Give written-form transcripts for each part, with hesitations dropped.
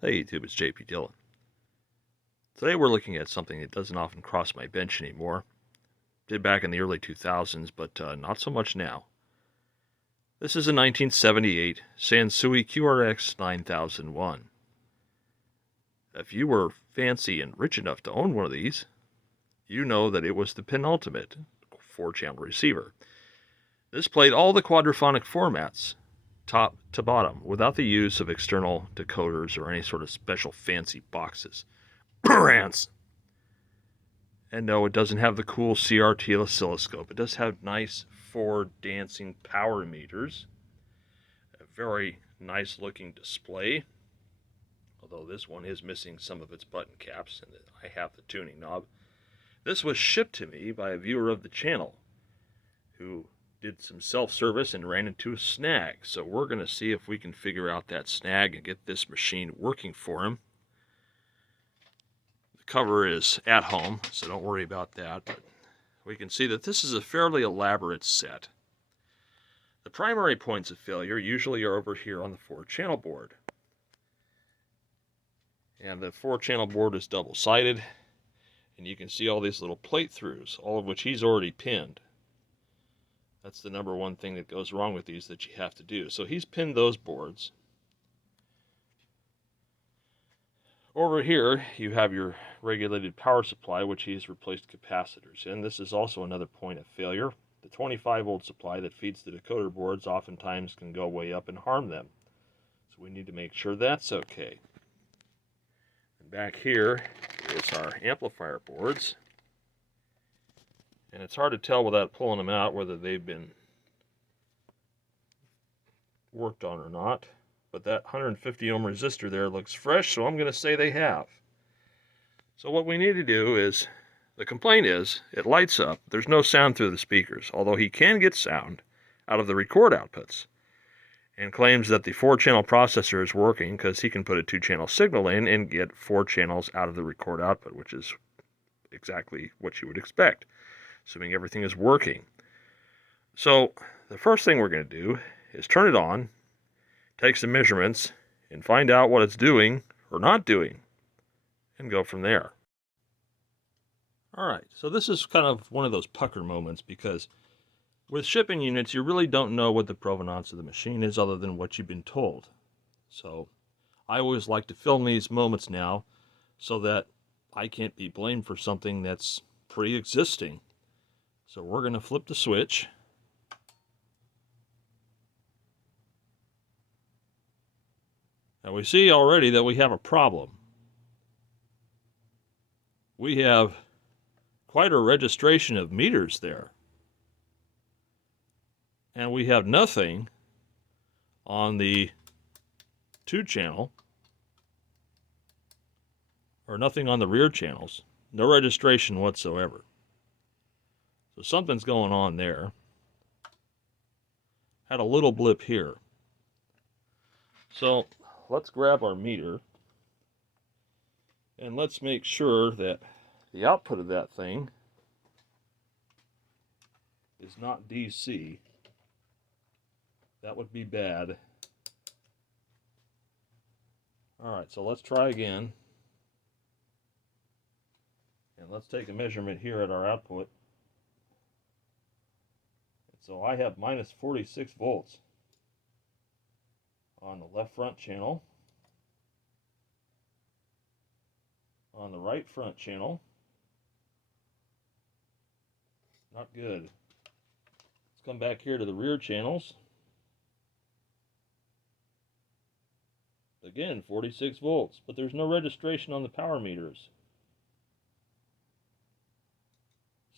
Hey YouTube, it's JP Dillon. Today we're looking at something that doesn't often cross my bench anymore. Did back in the early 2000s, but not so much now. This is a 1978 Sansui QRX-9001. If you were fancy and rich enough to own one of these, you know that it was the penultimate 4-channel receiver. This played all the quadraphonic formats, top to bottom, without the use of external decoders or any sort of special fancy boxes. Rants. And no, it doesn't have the cool CRT oscilloscope. It does have nice forward dancing power meters. A very nice looking display. Although this one is missing some of its button caps, and I have the tuning knob. This was shipped to me by a viewer of the channel who did some self-service and ran into a snag. So we're going to see if we can figure out that snag and get this machine working for him. Cover is at home, so don't worry about that, but we can see that this is a fairly elaborate set. The primary points of failure usually are over here on the 4-channel board. And the 4-channel board is double-sided, and you can see all these little plate throughs, all of which he's already pinned. That's the number one thing that goes wrong with these that you have to do. So he's pinned those boards. Over here, you have your regulated power supply, which he's replaced capacitors in. This is also another point of failure. The 25-volt supply that feeds the decoder boards oftentimes can go way up and harm them. So we need to make sure that's okay. And back here is our amplifier boards. And it's hard to tell without pulling them out whether they've been worked on or not. But that 150 ohm resistor there looks fresh, so I'm going to say they have. So what we need to do is, the complaint is, it lights up, there's no sound through the speakers, although he can get sound out of the record outputs, and claims that the 4-channel processor is working because he can put a 2-channel signal in and get 4 channels out of the record output, which is exactly what you would expect, assuming everything is working. So the first thing we're going to do is turn it on, take some measurements, and find out what it's doing or not doing, and go from there. Alright, so this is kind of one of those pucker moments, because with shipping units, you really don't know what the provenance of the machine is other than what you've been told. So I always like to film these moments now so that I can't be blamed for something that's pre-existing. So we're going to flip the switch. Now we see already that we have a problem. We have quite a registration of meters there. And we have nothing on the 2-channel, or nothing on the rear channels. No registration whatsoever. So something's going on there. Had a little blip here. So let's grab our meter and let's make sure that the output of that thing is not DC. That would be bad. Alright, so let's try again. And let's take a measurement here at our output. And so I have minus 46 volts on the left front channel, on the right front channel. Not good. Let's come back here to the rear channels. Again, 46 volts, but there's no registration on the power meters.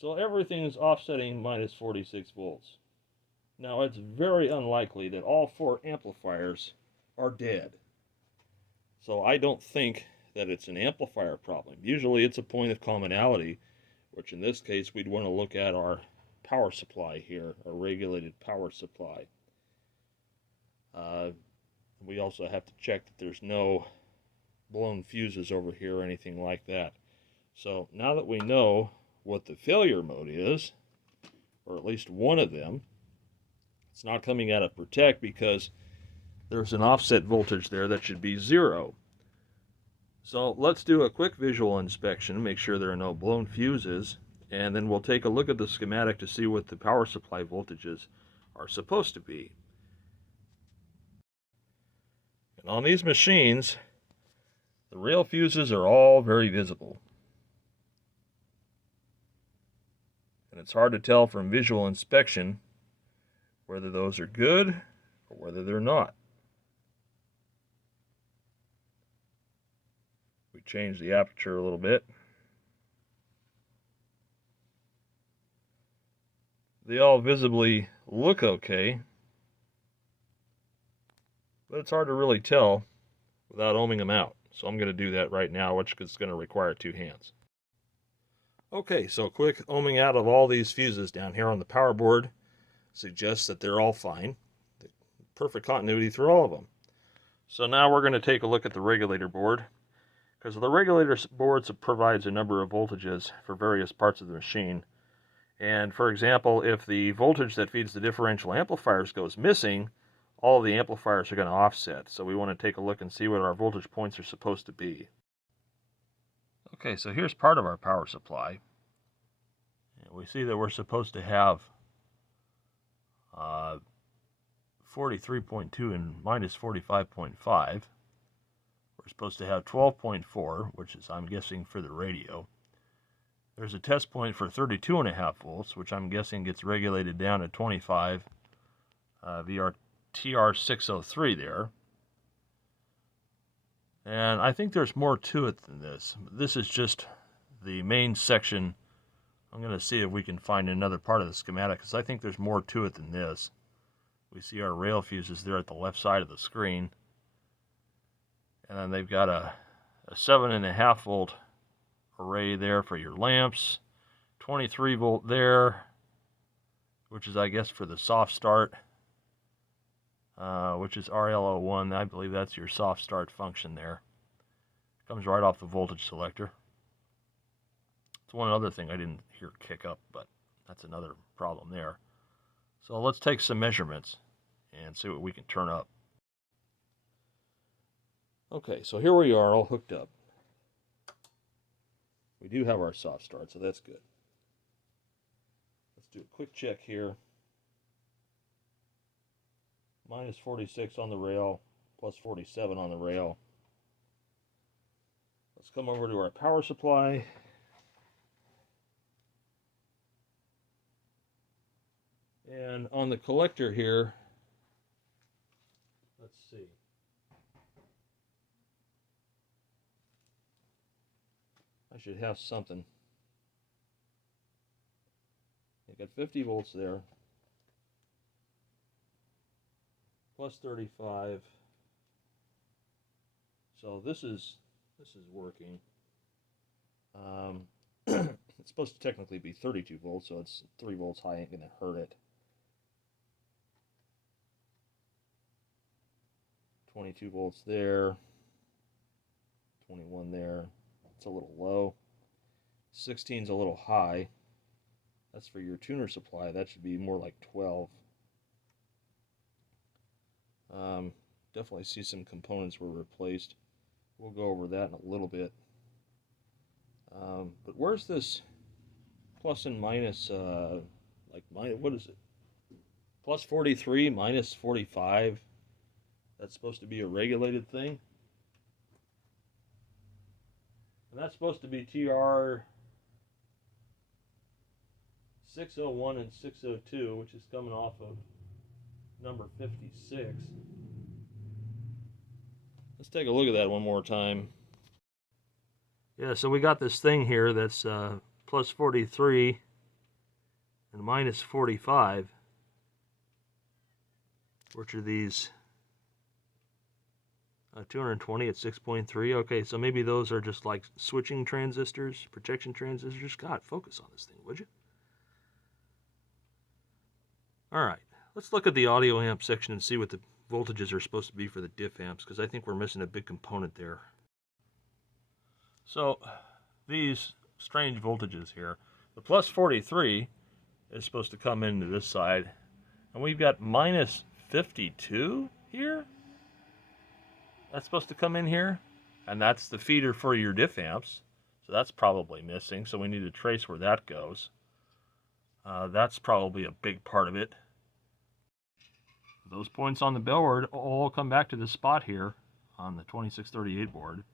So everything is offsetting minus 46 volts. Now, it's very unlikely that all 4 amplifiers are dead. So I don't think that it's an amplifier problem. Usually it's a point of commonality, which in this case we'd want to look at our power supply here, our regulated power supply. We also have to check that there's no blown fuses over here or anything like that. So now that we know what the failure mode is, or at least one of them, it's not coming out of protect because there's an offset voltage there that should be 0. So let's do a quick visual inspection, make sure there are no blown fuses, and then we'll take a look at the schematic to see what the power supply voltages are supposed to be. And on these machines, the rail fuses are all very visible. And it's hard to tell from visual inspection whether those are good or whether they're not. We change the aperture a little bit. They all visibly look okay, but it's hard to really tell without ohming them out. So I'm going to do that right now, which is going to require 2 hands. Okay, so quick ohming out of all these fuses down here on the power board suggests that they're all fine. Perfect continuity through all of them. So now we're going to take a look at the regulator board, because the regulator board provides a number of voltages for various parts of the machine. And for example, if the voltage that feeds the differential amplifiers goes missing, all of the amplifiers are going to offset. So we want to take a look and see what our voltage points are supposed to be. Okay, so here's part of our power supply. And we see that we're supposed to have 43.2 and minus 45.5. We're supposed to have 12.4, which is, I'm guessing, for the radio. There's a test point for 32.5 volts, which I'm guessing gets regulated down to 25 via our TR603 there. And I think there's more to it than this. This is just the main section. I'm going to see if we can find another part of the schematic, because I think there's more to it than this. We see our rail fuses there at the left side of the screen. And then they've got a 7.5 volt array there for your lamps, 23 volt there, which is, I guess, for the soft start, which is RL01. I believe that's your soft start function there. Comes right off the voltage selector. It's one other thing I didn't hear kick up, but that's another problem there. So let's take some measurements and see what we can turn up. Okay, so here we are all hooked up. We do have our soft start, so that's good. Let's do a quick check here. Minus 46 on the rail, plus 47 on the rail. Let's come over to our power supply. And on the collector here, let's see. I should have something. I got 50 volts there, plus 35. So this is working. It's supposed to technically be 32 volts, so it's 3 volts high, ain't gonna hurt it. 22 volts there, 21 there. It's a little low. 16's a little high. That's for your tuner supply. That should be more like 12. Definitely see some components were replaced. We'll go over that in a little bit. But where's this plus and minus, what is it? Plus 43, minus 45. That's supposed to be a regulated thing. And that's supposed to be TR 601 and 602, which is coming off of number 56. Let's take a look at that one more time. Yeah, so we got this thing here that's plus 43 and minus 45, which are these 220 at 6.3. Okay, so maybe those are just like switching transistors, protection transistors. God, focus on this thing, would you? All right, let's look at the audio amp section and see what the voltages are supposed to be for the diff amps, because I think we're missing a big component there. So these strange voltages here, the plus 43 is supposed to come into this side, and we've got minus 52 here. That's supposed to come in here. and that's the feeder for your diff amps. So that's probably missing, so we need to trace where that goes. That's probably a big part of it. Those points on the bellward all come back to this spot here on the 2638 board.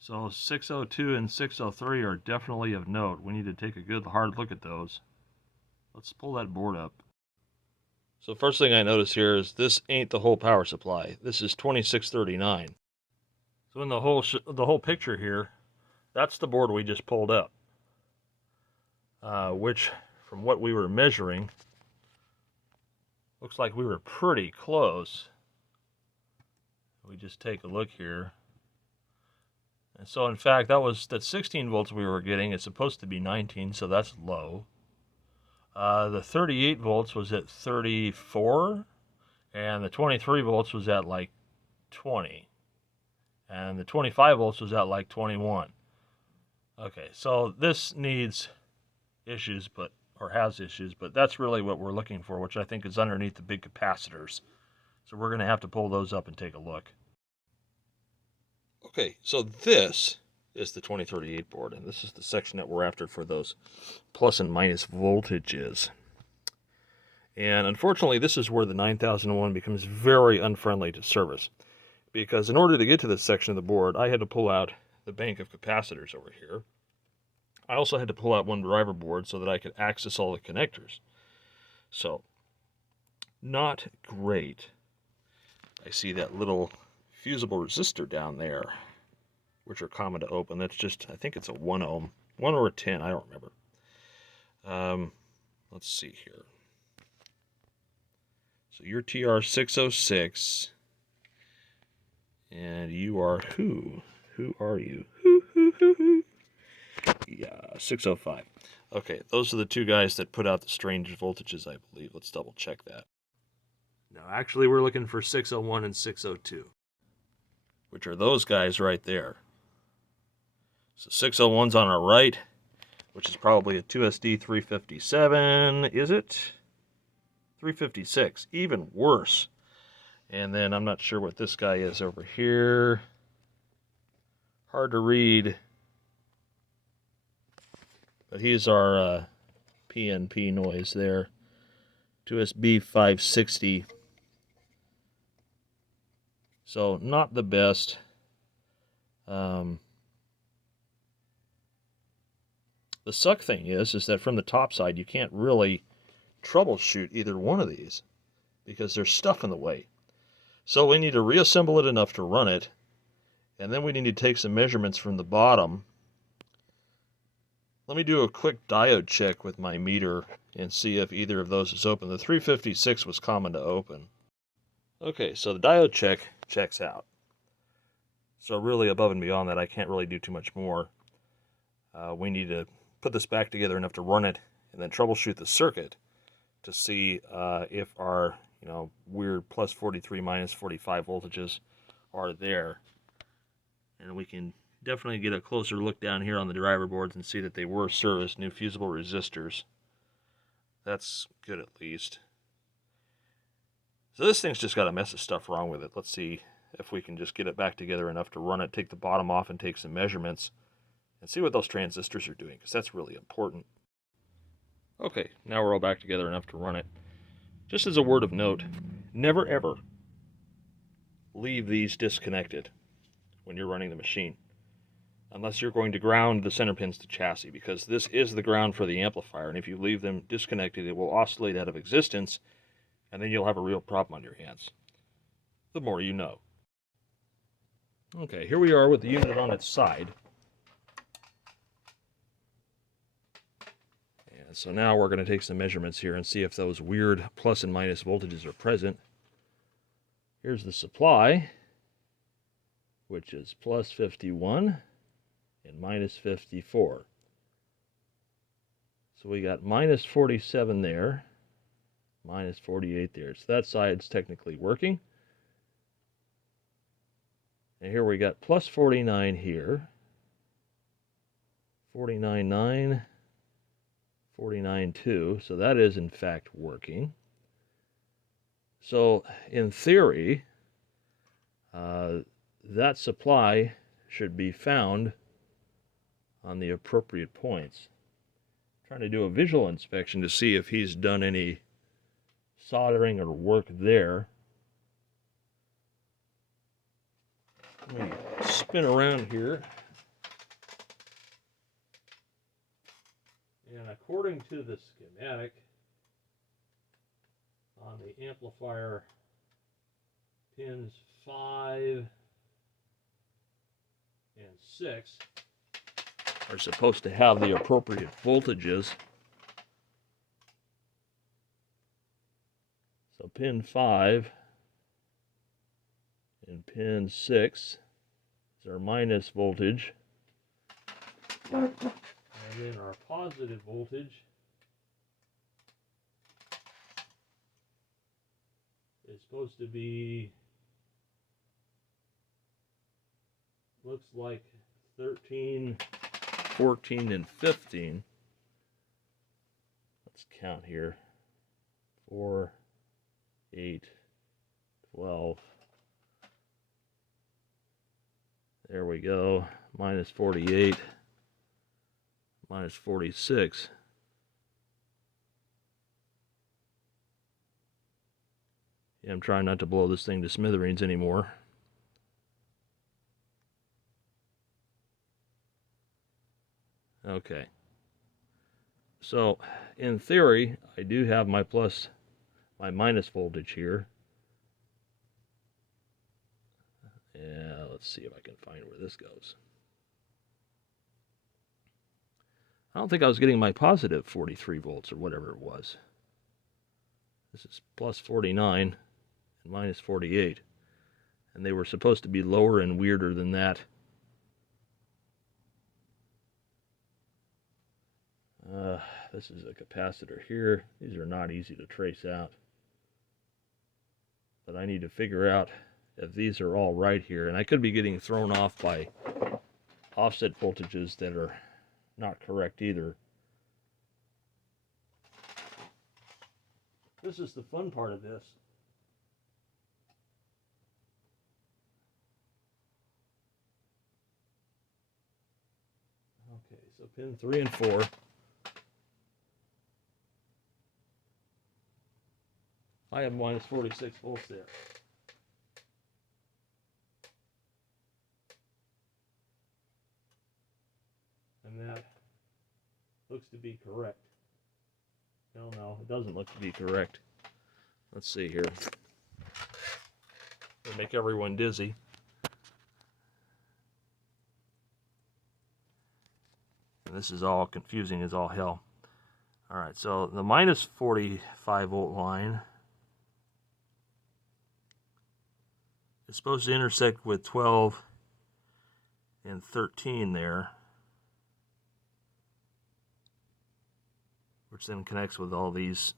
So 602 and 603 are definitely of note. We need to take a good hard look at those. Let's pull that board up. So first thing I notice here is this ain't the whole power supply. This is 2639. So in the whole picture here, that's the board we just pulled up, which from what we were measuring, looks like we were pretty close. We just take a look here. And so in fact, that 16 volts we were getting is supposed to be 19, so that's low. The 38 volts was at 34, and the 23 volts was at like 20. And the 25 volts was at like 21. Okay, so this needs issues, or has issues, but that's really what we're looking for, which I think is underneath the big capacitors. So we're going to have to pull those up and take a look. Okay, so this is the 2038 board, and this is the section that we're after for those plus and minus voltages. And unfortunately, this is where the 9001 becomes very unfriendly to service, because in order to get to this section of the board, I had to pull out the bank of capacitors over here. I also had to pull out one driver board so that I could access all the connectors. So, not great. I see that little fusible resistor down there, which are common to open. That's just, I think it's a 1 ohm. 1 or a 10, I don't remember. Let's see here. So you're TR606, and you are who? Who are you? Who? Yeah, 605. Okay, those are the two guys that put out the strange voltages, I believe. Let's double check that. No, actually we're looking for 601 and 602, which are those guys right there. So 601's on our right, which is probably a 2SD 357, is it? 356, even worse. And then I'm not sure what this guy is over here. Hard to read. But he's our PNP noise there. 2SB 560. So not the best. The suck thing is that from the top side you can't really troubleshoot either one of these because there's stuff in the way. So we need to reassemble it enough to run it, and then we need to take some measurements from the bottom. Let me do a quick diode check with my meter and see if either of those is open. The 356 was common to open. Okay, so the diode checks out. So really above and beyond that, I can't really do too much more. We need to put this back together enough to run it and then troubleshoot the circuit to see if our weird plus 43 minus 45 voltages are there. And we can definitely get a closer look down here on the driver boards and see that they were serviced, new fusible resistors. That's good at least. So this thing's just got a mess of stuff wrong with it. Let's see if we can just get it back together enough to run it, take the bottom off and take some measurements and see what those transistors are doing, because that's really important. Okay, now we're all back together enough to run it. Just as a word of note, never ever leave these disconnected when you're running the machine, unless you're going to ground the center pins to chassis, because this is the ground for the amplifier, and if you leave them disconnected, it will oscillate out of existence, and then you'll have a real problem on your hands. The more you know. Okay, here we are with the unit on its side. And so now we're going to take some measurements here and see if those weird plus and minus voltages are present. Here's the supply, which is plus 51 and minus 54. So we got minus 47 there, minus 48 there. So that side's technically working. And here we got plus 49 here, 49.9, 49.2. So that is in fact working. So in theory, that that supply should be found on the appropriate points. I'm trying to do a visual inspection to see if he's done any soldering or work there. Let me spin around here. And according to the schematic on the amplifier, pins 5 and 6 are supposed to have the appropriate voltages. So pin 5 and pin 6 is our minus voltage. And then our positive voltage is supposed to be, looks like 13, 14, and 15. Let's count here. 4, 8, 12. There we go. Minus 48. Minus 46. Yeah, I'm trying not to blow this thing to smithereens anymore. Okay. So, in theory, I do have my minus voltage here. Yeah, let's see if I can find where this goes. I don't think I was getting my positive 43 volts or whatever it was. This is plus 49 and minus 48. And they were supposed to be lower and weirder than that. This is a capacitor here. These are not easy to trace out. But I need to figure out if these are all right here. And I could be getting thrown off by offset voltages that are not correct either. This is the fun part of this. Okay, so pin 3 and 4. I have minus 46 volts there. And that looks to be correct. No, it doesn't look to be correct. Let's see here. It'll make everyone dizzy. And this is all confusing as all hell. Alright, so the minus 45 volt line is supposed to intersect with 12 and 13 there, which then connects with all these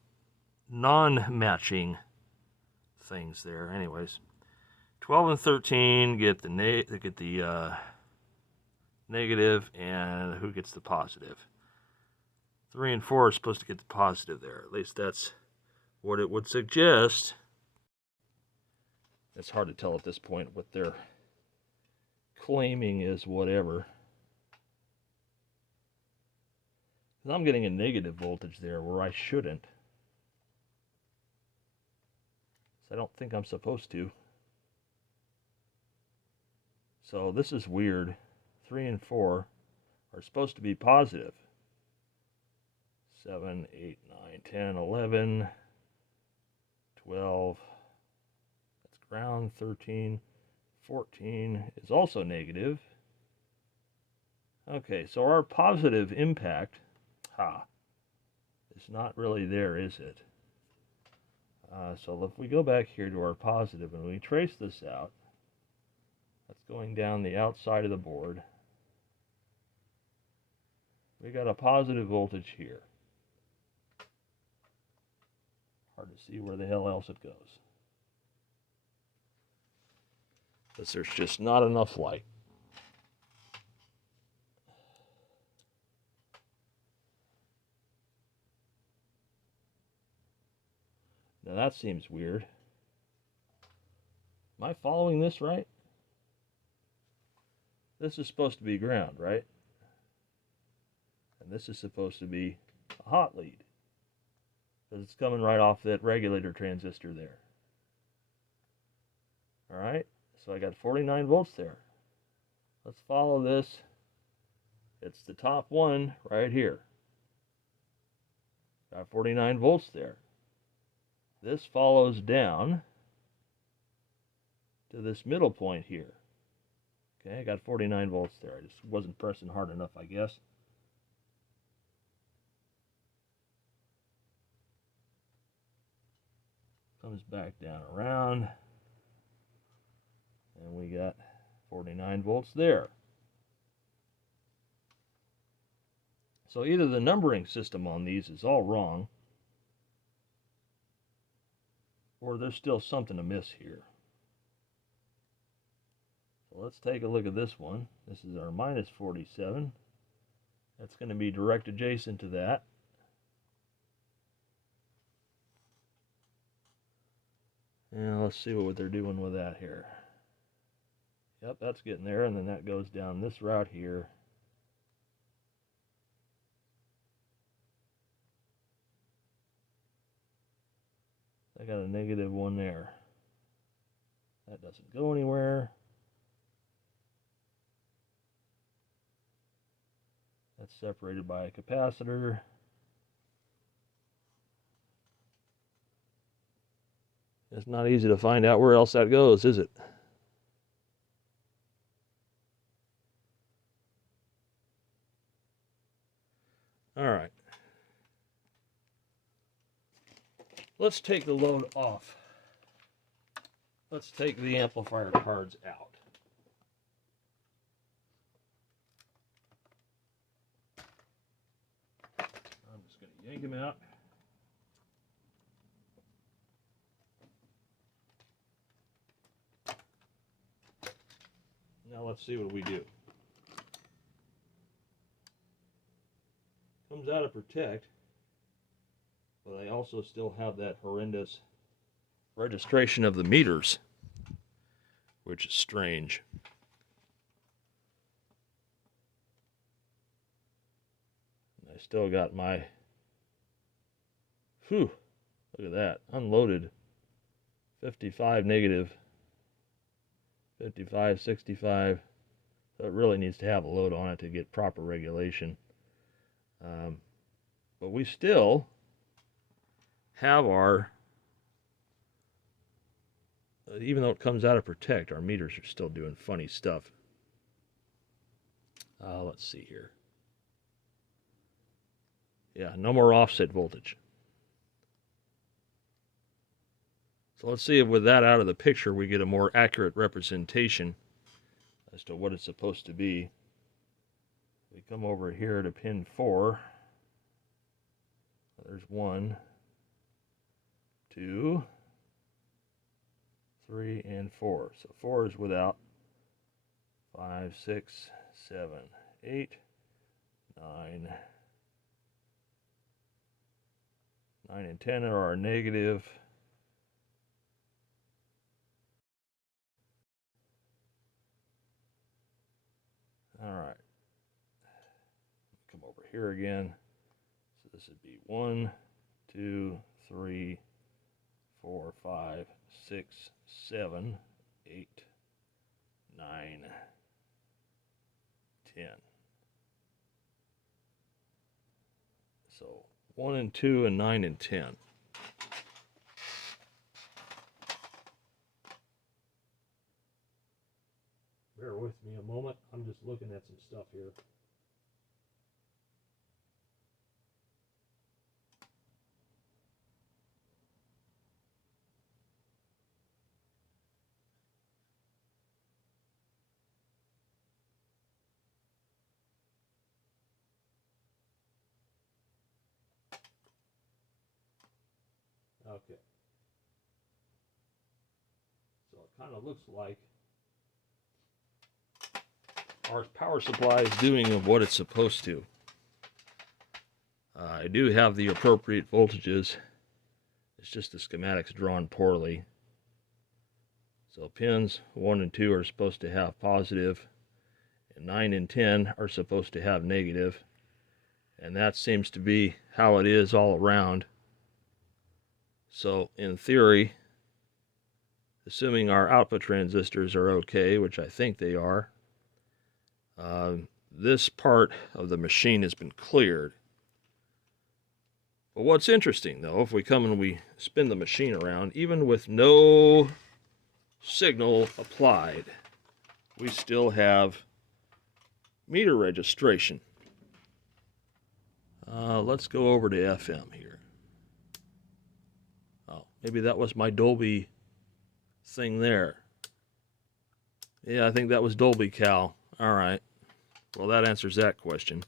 non-matching things there. Anyways, 12 and 13 get the negative, and who gets the positive? 3 and 4 are supposed to get the positive there. At least that's what it would suggest. It's hard to tell at this point what they're claiming is whatever. I'm getting a negative voltage there where I shouldn't. So I don't think I'm supposed to. So this is weird. 3 and 4 are supposed to be positive. 7, 8, 9, 10, 11, 12. That's ground. 13, 14 is also negative. Okay, so our positive impact, it's not really there, is it? So if we go back here to our positive and we trace this out, that's going down the outside of the board. We got a positive voltage here. Hard to see where the hell else it goes, because there's just not enough light. Now that seems weird. Am I following this right? this is supposed to be ground, right? And this is supposed to be a hot lead, because it's coming right off that regulator transistor there. Alright, so I got 49 volts there. Let's follow this. It's the top one right here. Got 49 volts there. This follows down to this middle point here. Okay, I got 49 volts there. I just wasn't pressing hard enough, I guess. Comes back down around. And we got 49 volts there. So either the numbering system on these is all wrong, or there's still something amiss here. So let's take a look at this one. This is our minus 47. That's going to be direct adjacent to that. And let's see what they're doing with that here. Yep, that's getting there, and then that goes down this route here. I got a negative one there. That doesn't go anywhere. That's separated by a capacitor. It's not easy to find out where else that goes, is it? All right. Let's take the load off. Let's take the amplifier cards out. I'm just going to yank them out. Now let's see what we do. Comes out of protect, but I also still have that horrendous registration of the meters, which is strange. And I still got my, look at that, unloaded 55 negative, 55, 65. So it really needs to have a load on it to get proper regulation. But we still have our, even though it comes out of protect, our meters are still doing funny stuff. Let's see here. Yeah, no more offset voltage. So let's see if with that out of the picture we get a more accurate representation as to what it's supposed to be. We come over here to pin 4. There's 1, 2, 3, and 4. So 4 is without. 5, 6, 7, 8, 9. 9 and 10 are our negative. All right. Come over here again. So this would be 1, 2, 3, 4, 5, 6, 7, 8, 9, 10. So 1 and 2 and 9 and 10. Bear with me a moment. I'm just looking at some stuff here. Okay. So it kind of looks like our power supply is doing what it's supposed to. I do have the appropriate voltages. It's just the schematics drawn poorly. So pins 1 and 2 are supposed to have positive, and 9 and 10 are supposed to have negative, and that seems to be how it is all around. So in theory, assuming our output transistors are okay, which I think they are, this part of the machine has been cleared. But what's interesting, though, if we come and we spin the machine around, even with no signal applied, we still have meter registration. Let's go over to FM here. Oh, maybe that was my Dolby thing there. Yeah, I think that was Dolby Cal. All right. Well, that answers that question.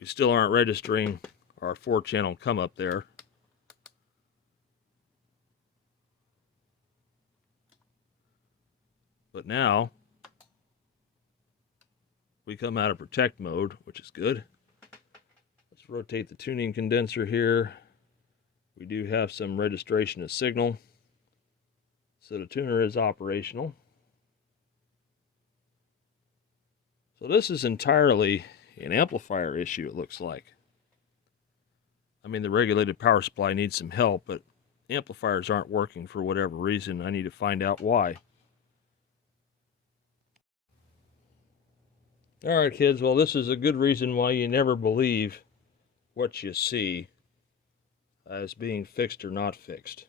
We still aren't registering our 4-channel come up there. But now we come out of protect mode, which is good. Let's rotate the tuning condenser here. We do have some registration of signal, so the tuner is operational. So this is entirely an amplifier issue, it looks like. I mean, the regulated power supply needs some help, but amplifiers aren't working for whatever reason. I need to find out why. All right, kids, well, this is a good reason why you never believe what you see as being fixed or not fixed.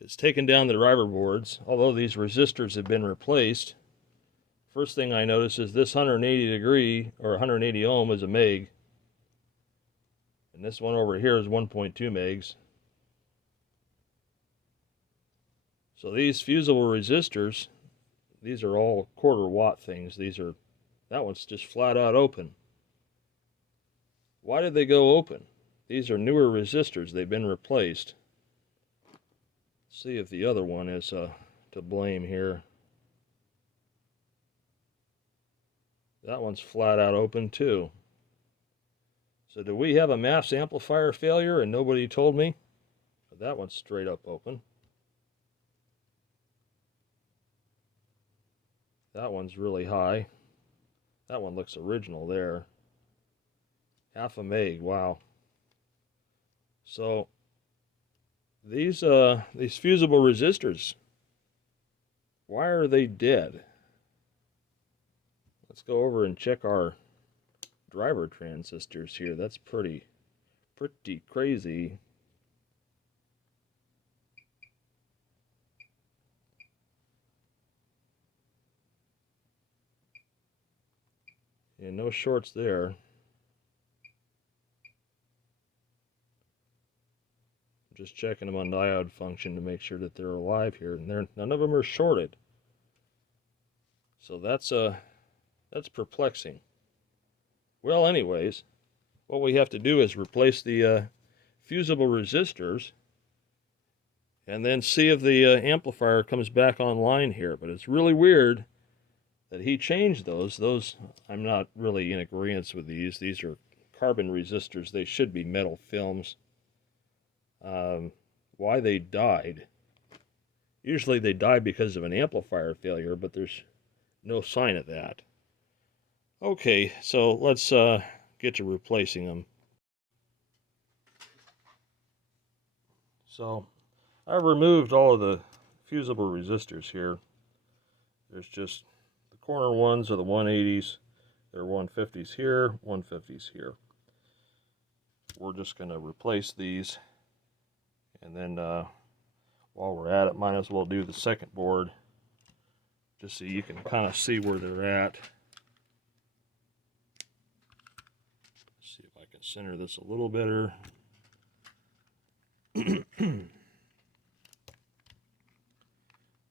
It's taken down the driver boards. Although these resistors have been replaced, first thing I notice is this 180 degree or 180 ohm is a meg, and this one over here is 1.2 megs. So these fusible resistors, these are all quarter-watt things. That one's just flat out open. Why did they go open? These are newer resistors. They've been replaced. Let's see if the other one is to blame here. That one's flat out open too. So do we have a mass amplifier failure and nobody told me? But that one's straight up open. That one's really high. That one looks original there. Half a meg, wow. So these fusible resistors, why are they dead? Let's go over and check our driver transistors here. That's pretty crazy. Yeah, no shorts there. Just checking them on diode function to make sure that they're alive here, and none of them are shorted. So that's perplexing. Well, anyways, what we have to do is replace the fusible resistors and then see if the amplifier comes back online here. But it's really weird that he changed those. I'm not really in agreement with these. These are carbon resistors. They should be metal films. Why they died? Usually they die because of an amplifier failure, but there's no sign of that. Okay, so let's get to replacing them. So I've removed all of the fusible resistors here. There's just the corner ones are the 180s. There are 150s here, 150s here. We're just going to replace these. And then while we're at it, might as well do the second board just so you can kind of see where they're at. Let's see if I can center this a little better.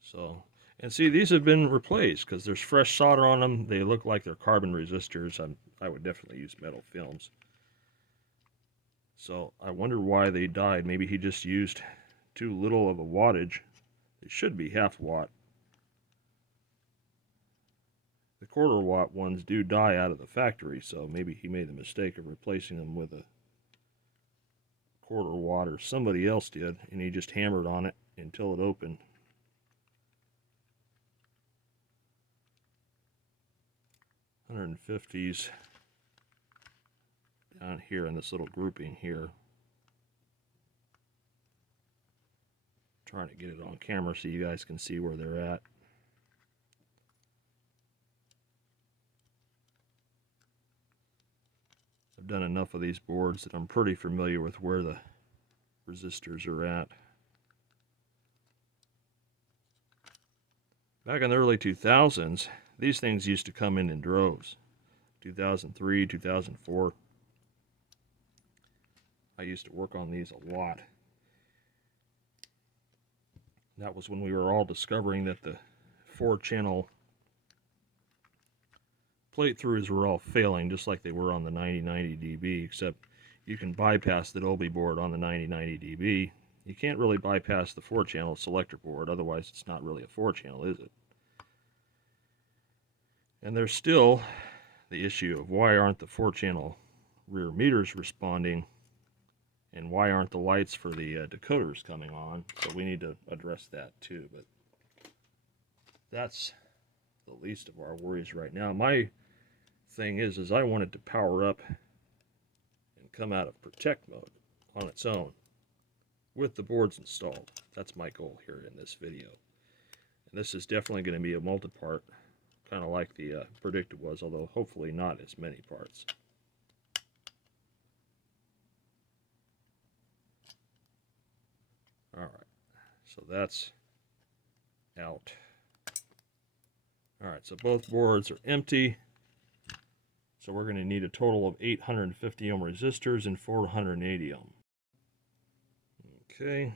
So, and see, these have been replaced because there's fresh solder on them. They look like they're carbon resistors. I would definitely use metal films. So I wonder why they died. Maybe he just used too little of a wattage. They should be half watt. The quarter watt ones do die out of the factory, so maybe he made the mistake of replacing them with a quarter watt, or somebody else did, and he just hammered on it until it opened. 150s down here in this little grouping here. Trying to get it on camera so you guys can see where they're at. I've done enough of these boards that I'm pretty familiar with where the resistors are at. Back in the early 2000s, these things used to come in droves. 2003, 2004. I used to work on these a lot. That was when we were all discovering that the 4-channel plate throughs were all failing, just like they were on the 9090 dB, except you can bypass the Dolby board on the 9090 dB. You can't really bypass the 4-channel selector board, otherwise it's not really a 4-channel, is it? And there's still the issue of why aren't the 4-channel rear meters responding, and why aren't the lights for the decoders coming on? So we need to address that too, but that's the least of our worries right now. My thing is I want it to power up and come out of protect mode on its own with the boards installed. That's my goal here in this video. And this is definitely going to be a multi-part, kind of like the predicted was, although hopefully not as many parts. Alright, so that's out. Alright, so both boards are empty. So we're going to need a total of 850 ohm resistors and 480 ohm. Okay,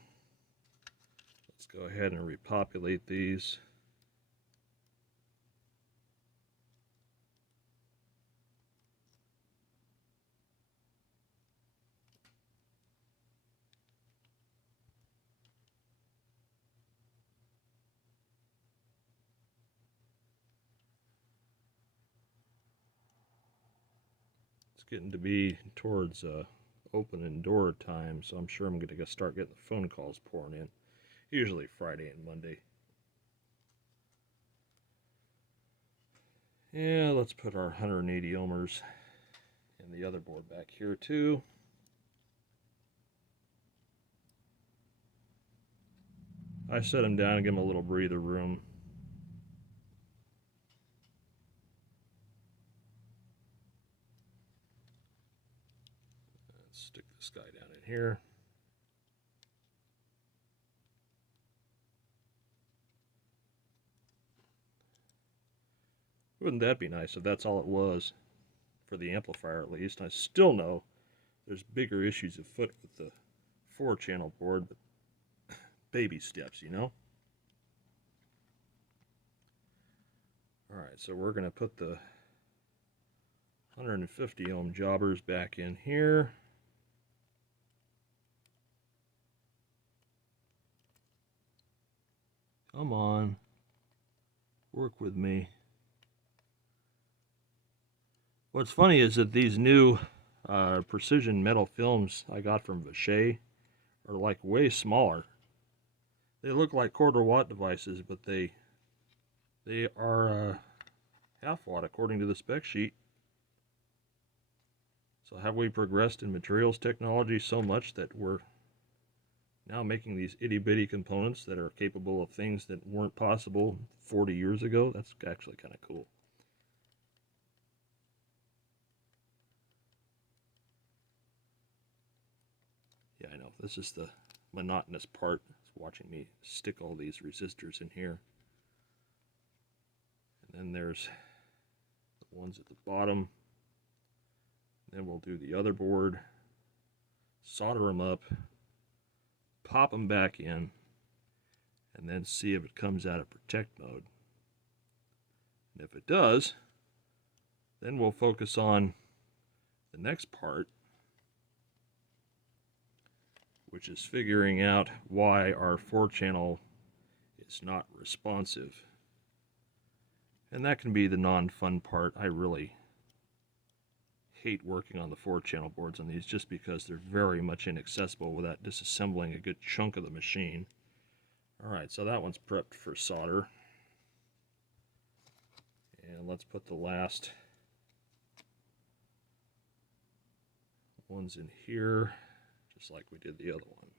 let's go ahead and repopulate these. Getting to be towards open and door time, so I'm sure I'm going to start getting the phone calls pouring in, usually Friday and Monday. Yeah, let's put our 180 ohmers and the other board back here too. I set them down and give them a little breather room. Stick this guy down in here. Wouldn't that be nice if that's all it was for the amplifier at least? I still know there's bigger issues afoot with the 4-channel board, but baby steps, you know? Alright, so we're going to put the 150 ohm jobbers back in here. Come on, work with me. What's funny is that these new precision metal films I got from Vichy are like way smaller. They look like quarter-watt devices, but they are half-watt according to the spec sheet. So have we progressed in materials technology so much that we're now making these itty-bitty components that are capable of things that weren't possible 40 years ago? That's actually kind of cool. Yeah, I know. This is the monotonous part, is watching me stick all these resistors in here. And then there's the ones at the bottom. Then we'll do the other board, solder them up, pop them back in, and then see if it comes out of protect mode. And if it does, then we'll focus on the next part, which is figuring out why our 4-channel is not responsive. And that can be the non-fun part. I really hate working on the 4-channel boards on these just because they're very much inaccessible without disassembling a good chunk of the machine. Alright, so that one's prepped for solder. And let's put the last One's in here, just like we did the other one.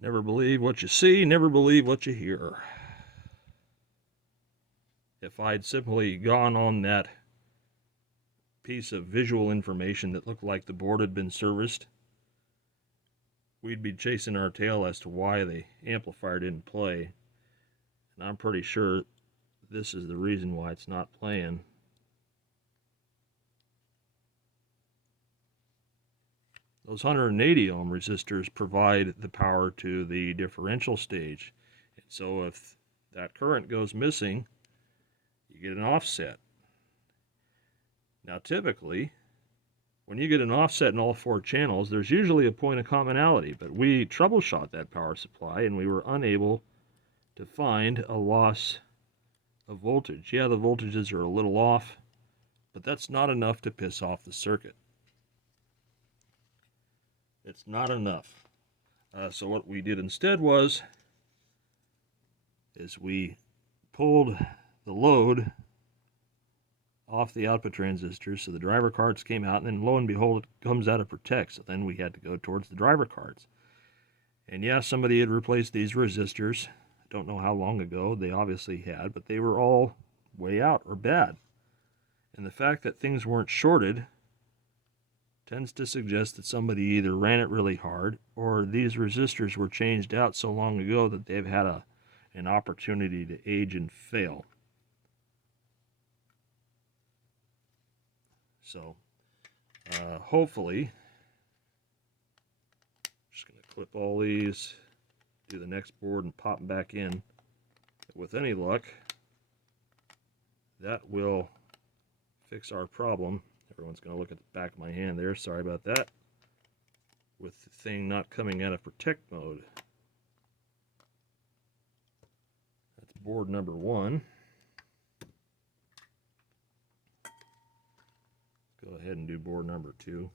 Never believe what you see, never believe what you hear. If I'd simply gone on that piece of visual information that looked like the board had been serviced, we'd be chasing our tail as to why the amplifier didn't play. And I'm pretty sure this is the reason why it's not playing. Those 180 ohm resistors provide the power to the differential stage. And so if that current goes missing, you get an offset. Now typically, when you get an offset in all four channels, there's usually a point of commonality, but we troubleshot that power supply and we were unable to find a loss of voltage. Yeah, the voltages are a little off, but that's not enough to piss off the circuit. It's not enough. So what we did instead is we pulled the load off the output transistors, so the driver cards came out, and then lo and behold, it comes out of Protect. So then we had to go towards the driver cards. And yeah, somebody had replaced these resistors. I don't know how long ago they obviously had, but they were all way out or bad. And the fact that things weren't shorted tends to suggest that somebody either ran it really hard or these resistors were changed out so long ago that they've had an opportunity to age and fail. So hopefully, I'm just going to clip all these, do the next board and pop them back in. With any luck, that will fix our problem. Everyone's going to look at the back of my hand there, sorry about that, with the thing not coming out of Protect mode. That's board number 1. Go ahead and do board number 2.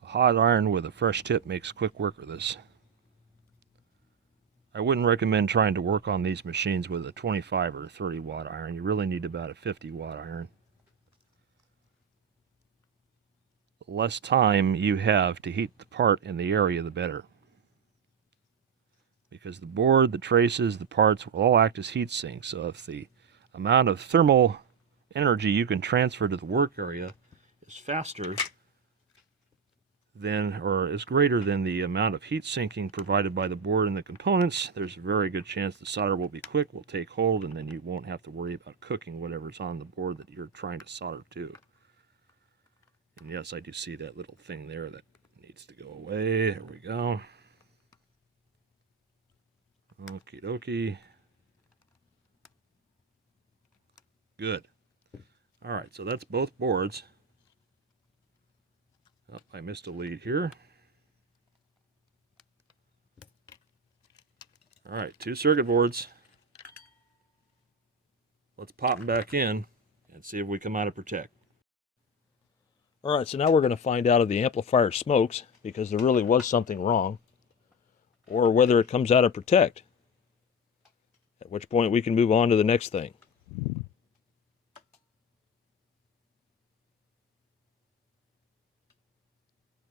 A hot iron with a fresh tip makes quick work of this. I wouldn't recommend trying to work on these machines with a 25 or 30 watt iron. You really need about a 50 watt iron. The less time you have to heat the part in the area, the better. Because the board, the traces, the parts will all act as heat sinks. So if the amount of thermal energy you can transfer to the work area is faster than, or is greater than the amount of heat sinking provided by the board and the components, there's a very good chance the solder will be quick, will take hold, and then you won't have to worry about cooking whatever's on the board that you're trying to solder to. And yes, I do see that little thing there that needs to go away. There we go. Okie dokie. Good. Alright, so that's both boards. Oh, I missed a lead here. Alright, 2 circuit boards. Let's pop them back in and see if we come out of Protect. Alright, so now we're going to find out if the amplifier smokes, because there really was something wrong, or whether it comes out of Protect. At which point we can move on to the next thing.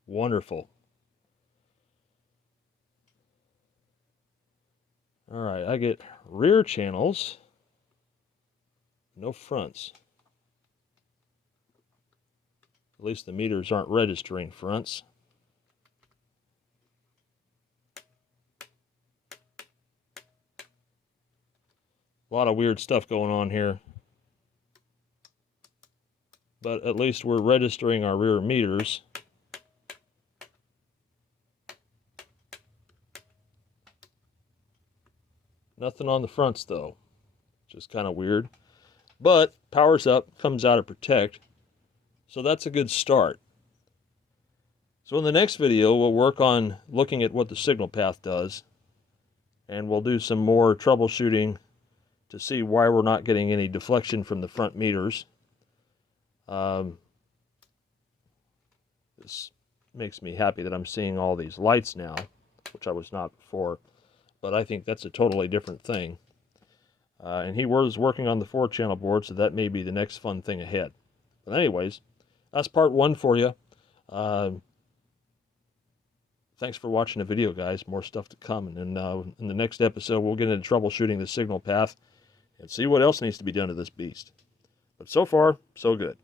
Wonderful. Alright, I get rear channels, no fronts. At least the meters aren't registering fronts. A lot of weird stuff going on here. But at least we're registering our rear meters. Nothing on the fronts though, just kind of weird. But powers up, comes out of protect, so that's a good start. So in the next video, we'll work on looking at what the signal path does, and we'll do some more troubleshooting to see why we're not getting any deflection from the front meters. This makes me happy that I'm seeing all these lights now, which I was not before, but I think that's a totally different thing. And he was working on the 4-channel board, so that may be the next fun thing ahead. But anyways, that's part 1 for you. Thanks for watching the video, guys. More stuff to come. And in the next episode, we'll get into troubleshooting the signal path and see what else needs to be done to this beast. But so far, so good.